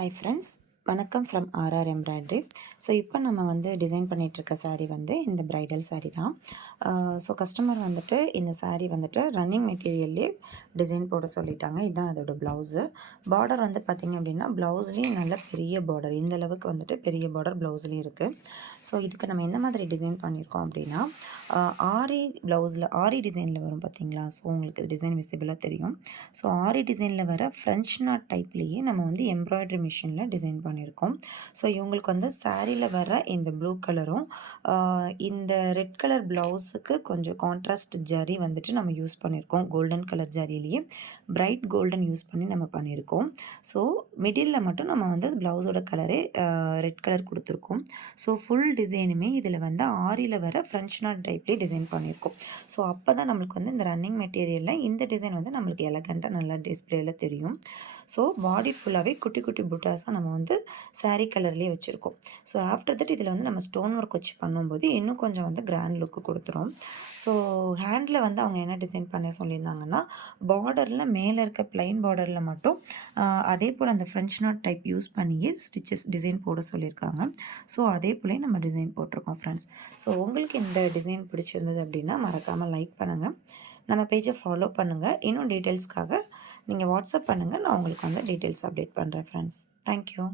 Hi friends, வணக்கம் from RR embroidery. So இப்போ நம்ம வந்து டிசைன் பண்ணிகிட்ருக்க சாரீ வந்து இந்த ப்ரைடல் சாரீ தான். ஸோ கஸ்டமர் வந்துட்டு இந்த சாரீ வந்துட்டு ரன்னிங் மெட்டீரியல்லே டிசைன் போட சொல்லிட்டாங்க. இதுதான் அதோட ப்ளவுஸு. பார்டர் வந்து பார்த்திங்க அப்படின்னா ப்ளவுஸ்லேயும் நல்ல பெரிய பார்டர், இந்த அளவுக்கு வந்துட்டு பெரிய பார்டர் ப்ளவுஸ்லேயும் இருக்குது. ஸோ இதுக்கு நம்ம எந்த மாதிரி டிசைன் பண்ணியிருக்கோம் அப்படின்னா, ஆரி ப்ளவுஸில் ஆரி டிசைனில் வரும் பார்த்திங்களா. ஸோ உங்களுக்கு டிசைன் விசிபிளாக தெரியும். ஸோ ஆரி டிசைனில் வர ஃப்ரெஞ்ச் நாட் டைப்லேயே நம்ம வந்து எம்ப்ராய்டரி மிஷினில் டிசைன் பண்ணியிருக்கோம். ஸோ இவங்களுக்கு வந்து சாரியில் வர இந்த ப்ளூ கலரும் இந்த ரெட் கலர் ப்ளவுஸுக்கு கொஞ்சம் கான்ட்ராஸ்ட் ஜரி வந்துட்டு நம்ம யூஸ் பண்ணியிருக்கோம். கோல்டன் கலர் ஜரியிலேயே பிரைட் கோல்டன் யூஸ் பண்ணி நம்ம பண்ணியிருக்கோம். ஸோ மிடில் மட்டும் நம்ம வந்து ப்ளவுஸோட கலரே ரெட் கலர் கொடுத்துருக்கோம். ஸோ ஃபுல் டிசைனுமே இதில் வந்து ஆரியில் வர ஃப்ரெஞ்ச் நாட் டைப்லேயே டிசைன் பண்ணியிருக்கோம். ஸோ அப்போ தான் நம்மளுக்கு வந்து இந்த ரன்னிங் மெட்டீரியலில் இந்த டிசைன் வந்து நம்மளுக்கு எலகண்ட்டாக நல்லா டிஸ்பிளேயில் தெரியும். ஸோ பாடி ஃபுல்லாகவே குட்டி குட்டி புட்டாஸாக நம்ம வந்து சாரீ கலர்லேயே வச்சுருக்கோம். ஸோ ஆஃப்டர் தட் இதில் வந்து நம்ம ஸ்டோன் ஒர்க் வச்சு பண்ணும்போது இன்னும் கொஞ்சம் வந்து கிராண்ட் லுக்கு கொடுத்துரும். ஸோ ஹேண்டில் வந்து அவங்க என்ன டிசைன் பண்ண சொல்லியிருந்தாங்கன்னா, பார்டரில் மேலே இருக்க ப்ளைன் பார்டரில் மட்டும் அதே போல் அந்த ஃப்ரெஞ்ச் நாட் டைப் யூஸ் பண்ணியே ஸ்டிச்சஸ் டிசைன் போட சொல்லியிருக்காங்க. ஸோ அதே போலே நம்ம டிசைன் போட்டிருக்கோம் ஃப்ரெண்ட்ஸ். ஸோ உங்களுக்கு இந்த டிசைன் பிடிச்சிருந்தது அப்படின்னா மறக்காமல் லைக் பண்ணுங்கள், நம்ம பேஜை ஃபாலோ பண்ணுங்கள். இன்னும் டீட்டெயில்ஸ்க்காக நீங்கள் வாட்ஸ்அப் பண்ணுங்கள், நான் உங்களுக்கு வந்து டீட்டெயில்ஸ் அப்டேட் பண்ணுறேன் ஃப்ரெண்ட்ஸ். தேங்க்யூ.